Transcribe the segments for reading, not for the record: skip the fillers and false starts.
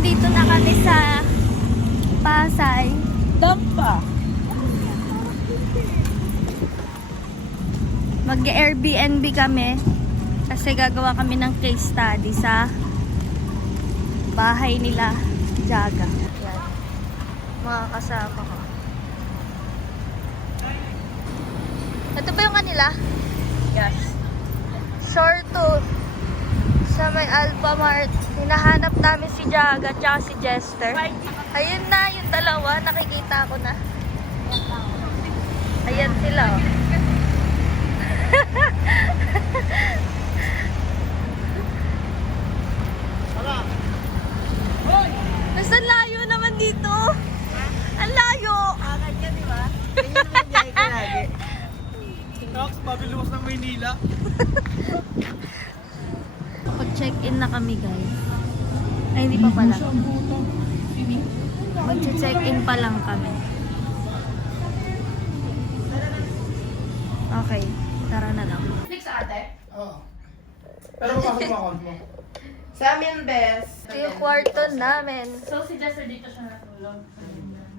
nandito na kami sa Pasay. Dampa. Mag-Airbnb kami kasi gagawa kami ng case study sa bahay nila Jaga. Yan. Mga kasama ko. Ito ba yung kanila? Yes. Short to sa may Alphamart. Hinahanap namin si Jaga at si Jester. Ayun na, yung dalawa. Nakikita ko na. Ayan sila. Oh. Basta layo naman dito. Ang layo. Agad yan, di ba? Ganyan naman biyahe ko lagi. Nox, mabiluwas ng Maynila. Pag-check-in na kami, guys. Ay, hindi pa pala. Mag-check-in pa lang kami. Okay, tara na lang. Fix ate? Oo. Pero papasok mo account mo. Sa amin, best. Ito yung kwarto namin. So, si Jester dito siya natulog.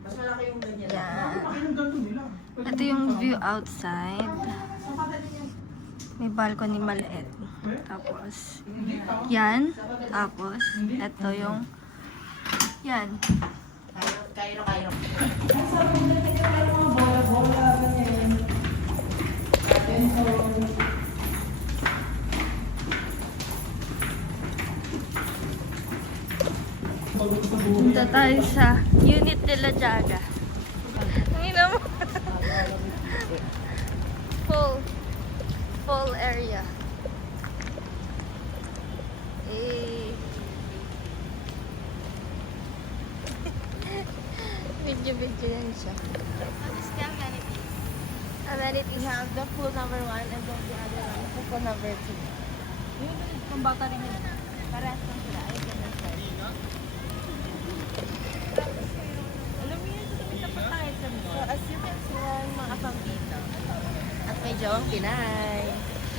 Mas malaki yung ganyan. Yan. Laki ng ganito nila. Ito yung view outside. May balcony maliit. Tapos, yan. Tapos, ito yung, yan. Kairo. Punta tayo sa unit nila Jaga. Hindi mo. Full area. Video yan siya. This is the amenities. Amenities. We have the pool number 1 and then the other one is the pool number 2. Kung bata rin yun. Parehas lang sila. Ay, ganun sila. Alam mo yun, sa tapat tayo sa mo. So, as you can see, yung mga kasam dito. At may jawang Pinay.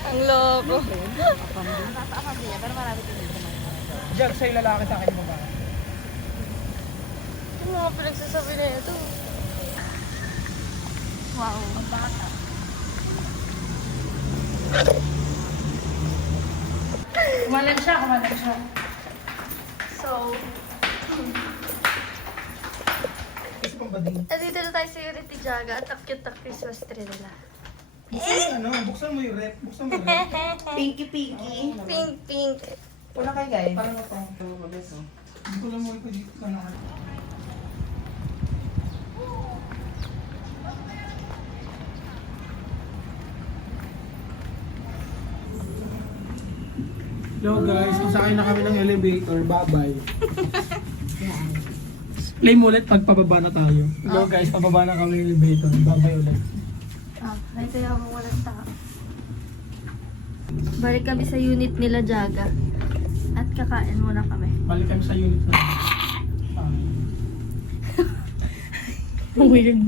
Ang loko. Nakakakam din niya, pero marami din dito mga jawang. Diyan sa'yo lalaki sa akin yung babae. Ito mga pinagsasabi na ito. Wow. Ang bata. Kumalan siya. So, Kasi pang bading. nandito na tayo sa unit ni Jaga at ang cute na Christmas tree nila. Buksan mo yung rep. Pinky. Pink. Una kayo guys. Parang ito. Hindi ko lang mo ito dito ka na. Hello guys, sasakay na kami ng elevator. Bye-bye. Play mo ulit pag pababa na tayo. Hello guys, pababa na kami ng elevator. Bye-bye ulit. Ito yung walang tao. Balik kami sa unit nila Jaga. At kakain muna kami. Balik kami sa unit na. Weird.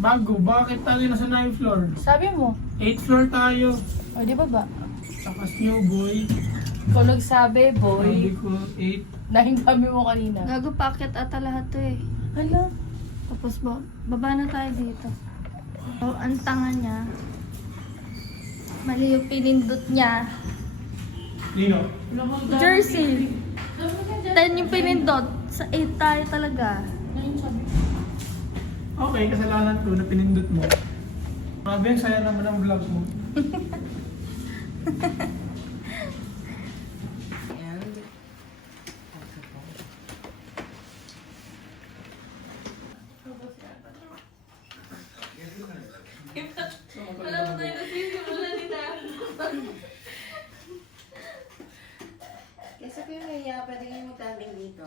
Bago, bakit tayo nasa 9th floor? Sabi mo. 8th floor tayo. O, di ba ba? Takas new boy. Ikaw nagsabi, Sabi boy. ko 8. Nahing kami mo kanina. Gago, packet ata lahat to eh. Hala. Tapos baba na tayo dito. So, ang tanga niya. Mali yung pinindot niya. Lino. Jersey. 10 yung pinindot. Sa 8 tayo talaga. Okay, kasalanan ko na pinindot mo. Grabe, ang saya naman ang vlog mo. Wala mo tayo nasisimula nila. Kasi kung yung hiya, pwede kayo magtambing dito.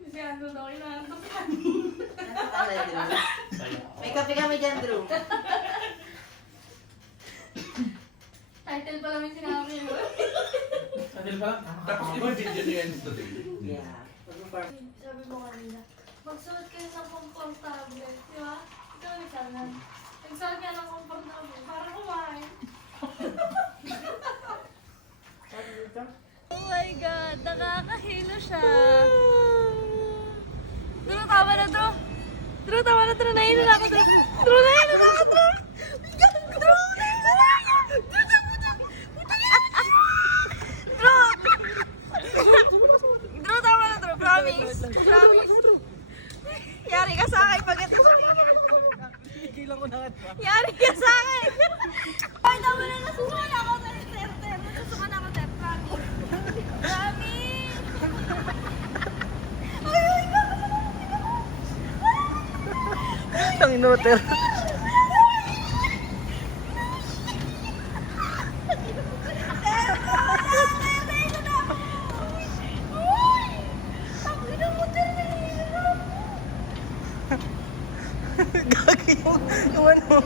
Kasi ano daw, inaantok. Nasa pala, Drew. May kape kami dyan, Drew. Title pa namin sinabi mo. Adil ba? Tapos di ba video na yan today? Yeah. Pag-perform. Sabi mo kanina, magsuot kayo sa komportable. Di ba? Ikaw nagsalan. Nagsuot ka ng komportable para kumain. Sabi dito? God, nakakahilo siya. Drew, tama na, Drew. Drew, tama na, Drew. Nahilo na ako, Drew. Drew, nahilo na ako, Drew. Drew, nahilo na ako. Drew, tama na, Drew. Promise. Promise. Yari ka sa akin pag ito. Kikilang ko na nga. Yari ka sa akin. Ay, tama na, nasusukan ako. Ter. Nasusukan ako, Ter. Promise. Promise. Ay, Ang inoter. Gagi yung ano.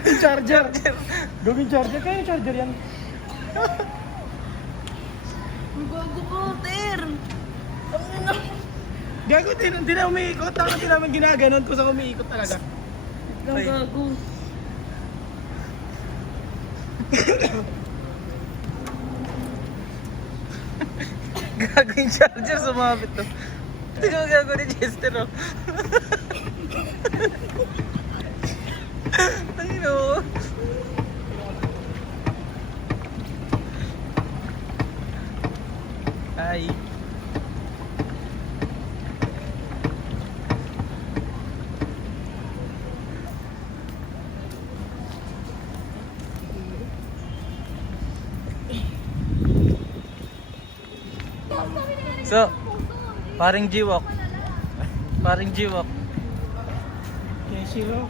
Yung charger. Gawing charger. Kaya yung charger yan. bago ko, Ter. Gago, hindi na umiikot. Ang hindi namin ginaganon kung saan umiikot talaga. Ay. Gago. Gago yung charger, sumabit to. Tingnan mo gago ni Chester, oh. Tangin mo. Hi. So, paring G-Walk. Paring G-Walk. Keshiro.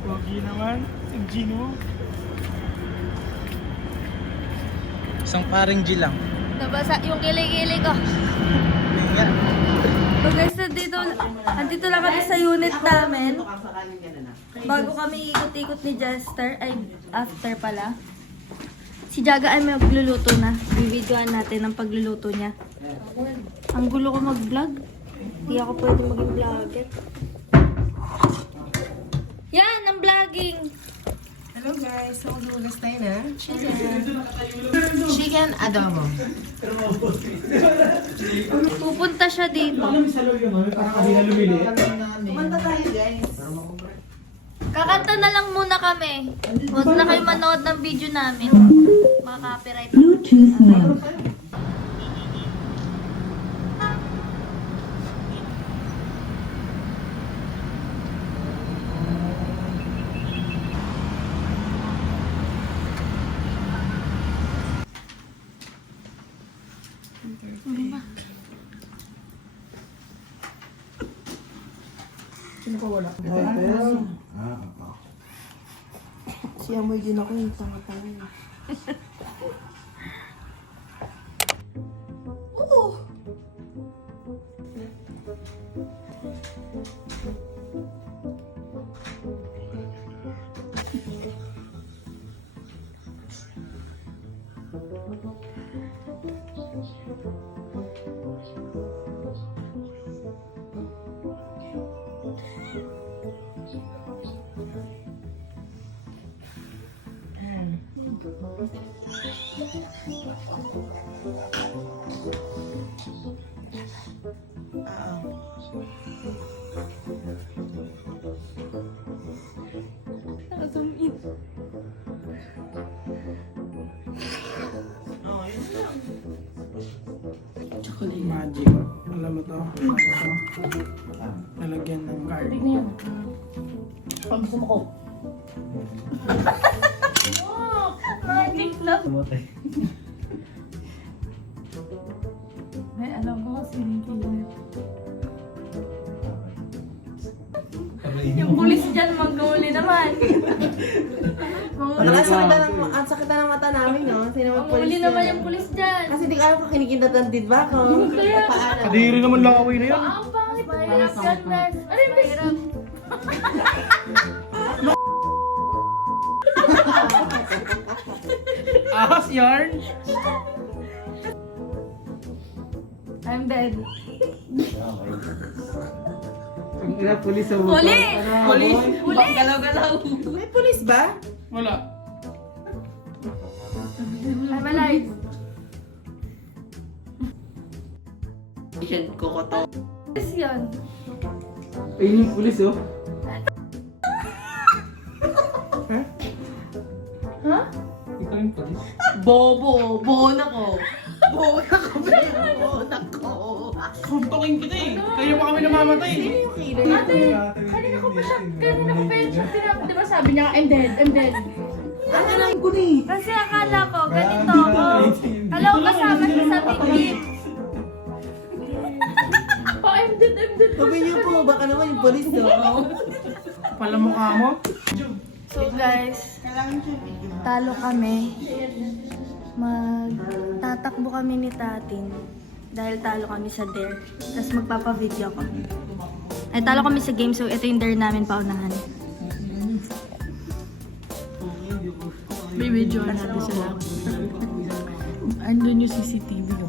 Pogi naman. Ang Gino. Isang paring G lang. Nabasa yung kilig-kilig ko. Nga. So guys, andito lang kami sa unit namin. Bago kami ikot-ikot ni Jester, ay after pala. Si Jaga ay magluluto na. Bibidyoan natin ang pagluluto niya. Ang gulo ko mag-vlog. Hindi ako pwede maging vlogger. Yan, ang vlogging. Hello guys, so maghugas tayo na. Chicken adobo. Pupunta siya dito. Kumanta tayo guys. Kakanta na lang muna kami. Huwag na kayo manood ng video namin. Maka-copyright. Bluetooth mode. Sino pa wala? Siya mo din ako yung tanga-tanga. Magic. Alam mo to? Lalagyan ng card. Magic love. Ay, alam ko kasi kinikilig. Yung pulis dyan, magkahuli naman. Ang sakit na ng mata namin, no? Sino Manghuli naman yung pulis dyan. Kasi di ka alam kung kinikintatandid ba ako. Paano? Kadiri naman laway na yan. Ang pangit na yun. Goodness. Ano yung mahirap? Ahas yarn. I'm dead. Pulis sa Huli! Huli! Huli! May pulis ba? Wala. I'm alive. Patient ko to. Yes, yun. Ayun yung pulis oh. Ha? Ikaw yung pulis? Bobo! Bona ko! Bona ko! Bona ko! Suntokin kita eh. Kaya pa kami namamatay. Ate, kanina ko pa yun siya di ba sabi niya, I'm dead, I'm dead. Kasi akala ko, ganito ako. Kala ko kasama siya sa victim. Oh, I'm dead, I'm dead. Sabi niyo po, baka naman yung polis daw. Pala mukha mo. So guys, talo kami. Magtatakbo kami ni Tatin. Dahil talo kami sa dare. Tapos magpapa-video kami. Ay, talo kami sa game, so ito yung dare namin paunahan. Bibidyo natin sila. Andun yung CCTV ko.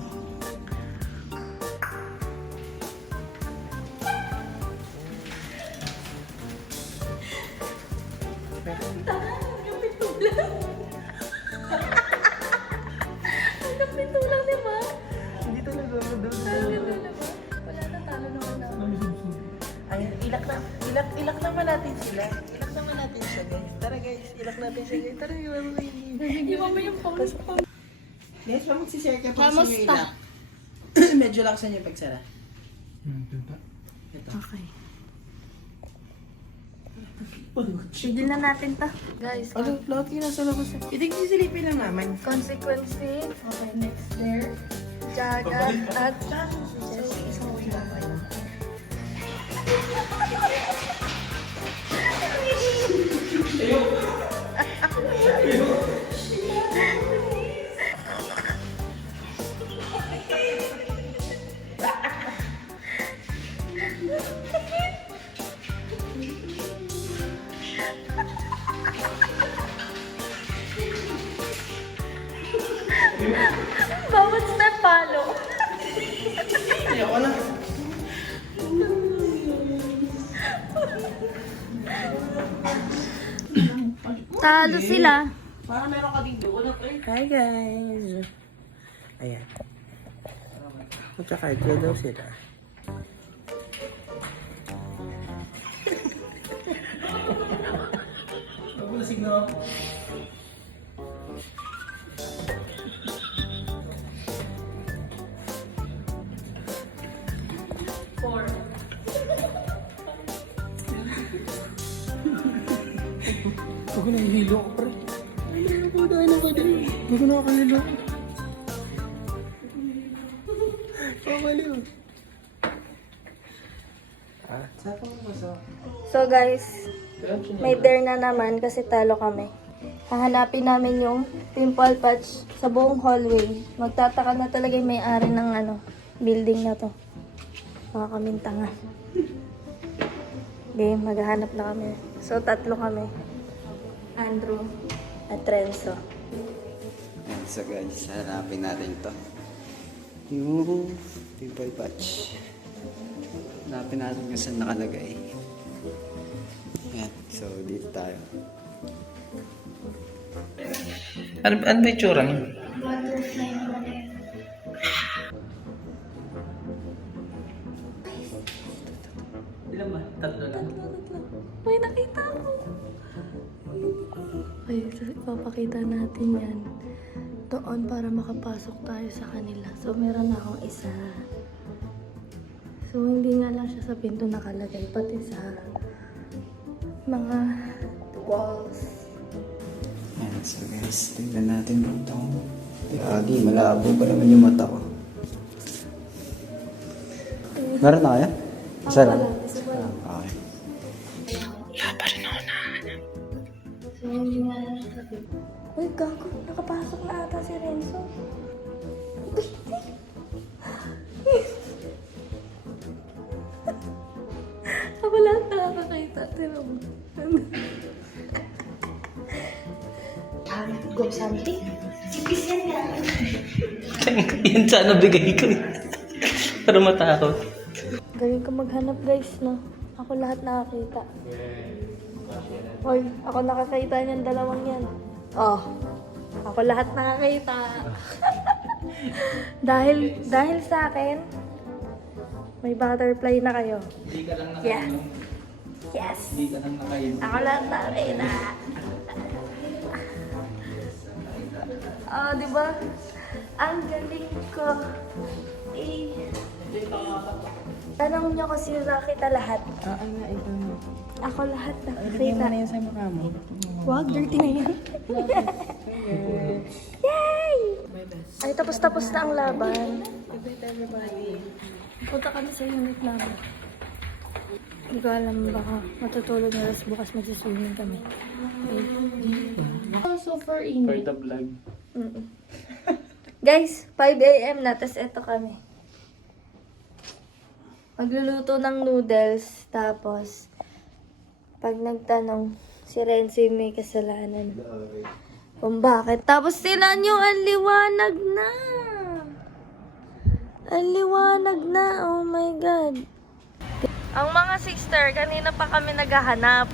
Ang pintulang, di ba? Hindi talaga. Wala na, talo naman ako. Ayun, ilak naman natin sila. Ilak naman natin siya, guys. Tara, guys. Ilak natin siya, guys. Tara, iwan mo yun. Di ba may yung pang... Guys, pa magsishare ka pa Kamusta? sa inyo ilak. Medyo laksan yung pagsara. Okay. Sigil na natin to. Guys, Ano, lahat yung nasa labas. Itig-silipin lang naman. consequence. Okay, next there. Jagat at isang bawat step palo. Ayoko na. Talo sila. Parang meron ka dito. Hi, guys. Ayan. Matsaka, kaya daw sila. Lasing na ako. Huwag na hilo ako, pre. Huwag na nakahilo. Pabaliw. Saan mo maso? So guys, may dare na naman kasi talo kami. Hahanapin namin yung pimple patch sa buong hallway. Magtataka na talaga yung may-ari ng building na to. Baka kaming tanga. Game, maghahanap na kami. So, tatlo kami. Andrew at Renzo. So guys, hanapin natin to. Yung pimple patch. Hanapin natin kung saan nakalagay. Ayan, so dito tayo. Ano ba yung tsura niya? Butterfly naman eh. Ilan ba? Tatlo lang. May nakita ko. Ay, papakita natin yan doon para makapasok tayo sa kanila. So, meron na akong isa. So, hindi nga lang siya sa pinto nakalagay, pati sa mga walls. Ayan, so guys, tingnan natin ito. Lagi, malabo pa naman yung mata ko. Meron na kaya? Isa lang? Isa pa lang. Okay. So, hindi nga lang siya sa pinto. Uy, gago. Nakapasok na ata si Renzo. Wala na nakakakita. Tira mo. Go something? Yan sana bigay ko eh. Para matakot. Galing ka maghanap guys, no? Ako lahat nakakita. Hoy, ako nakakita niyan dalawang yan. Oh. Ako lahat nakakita. dahil sa akin, may butterfly na kayo. Hindi ka lang Yes. Yes. Hindi ka lang nakain. Ako lang nakakita. Di ba? Ang galing ko. Tanong niyo kasi nakita lahat. Ay nga, ito na. Ako lahat Lagyan mo nakakita. na yan sa mukha mo. Wag, dirty na yan. Yay! Ay, tapos na ang laban. Punta kami sa unit namin. Hindi ko alam, baka matutulog na ras bukas magsiswimming kami. Super For init. the vlog. Guys, 5 a.m. na, tas eto kami. Magluluto ng noodles, tapos pag nagtanong, si Renzo yung may kasalanan. Kung bakit. Tapos tinan nyo, ang liwanag na! Ang liwanag na, oh my God. Ang mga sister, kanina pa kami naghahanap.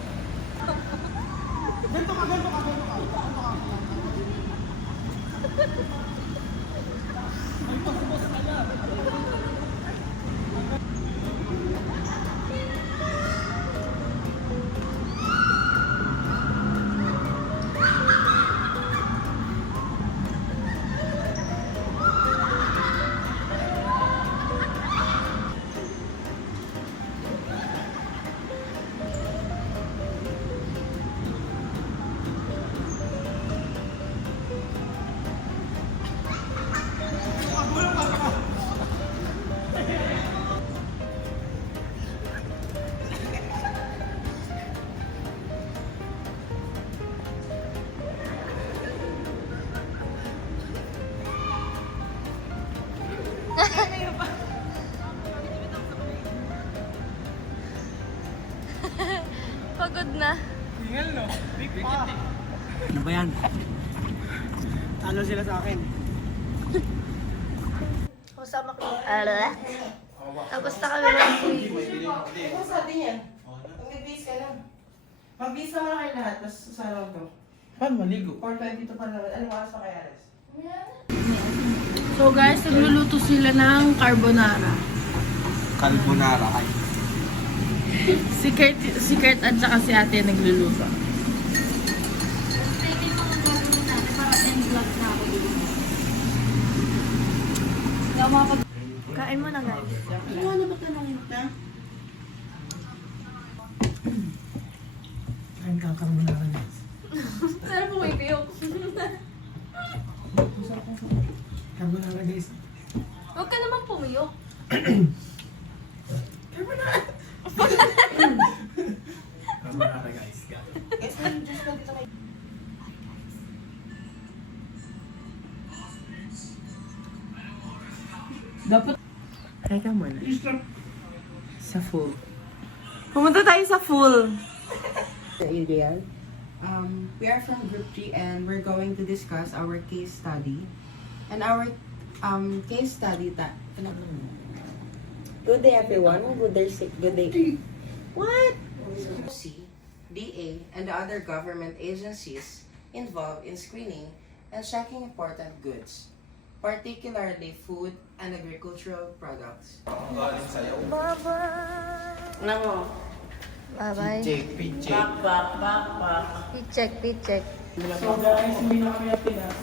Pagod na. Hingal, no? Big pa. Ano ba yan? Ano sila sa akin? Kasama ko. Tapos na kami ng Ano sabi niya? Mag-base ka lang. Mag-base naman kayo lahat, tapos sasaraw to. Paano maligo? 4:22 pa naman. Anong oras pa kaya, Ares? So guys, nagluluto sila ng carbonara. Carbonara ay. Si Kurt at saka si ate nagluluto. Kain mo na, guys. Kain ka carbonara niya. Sarap mo may piyok. Carbonara guys. Huwag ka naman pumiyok. Carbonara guys. Guys, may juice na dito kay... Dapat Try ka muna. Sa full. Pumunta tayo sa full. Adrian. We are from Group 3 and we're going to discuss our case study. And our case study Good day everyone. Good day. What? C, DA, and the other government agencies involved in screening and checking important goods, particularly food and agricultural products. Bye-bye. Ano? Bye-bye. Back. Picheck. So guys, hindi na kami Pinas.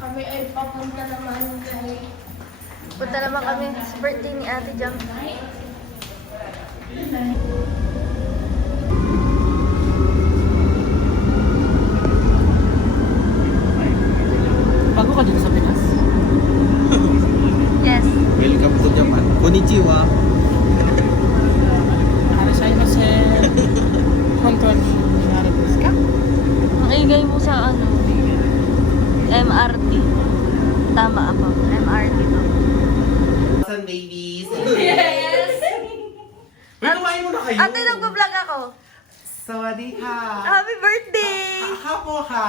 kami ay papunta naman kay Punta naman kami sa birthday ni Ate Jam. Bago ka dito sa Pinas? Yes. Welcome to Japan. Konnichiwa. Arasaimasen. Honton. Nangyari po ka? Ang ingay mo sa MRT. Tama ako. MRT to. San babies. Yes! May kumain mo na kayo. Ate, nagpa-vlog ako. Sawadee ka. Happy birthday! Hapo ka.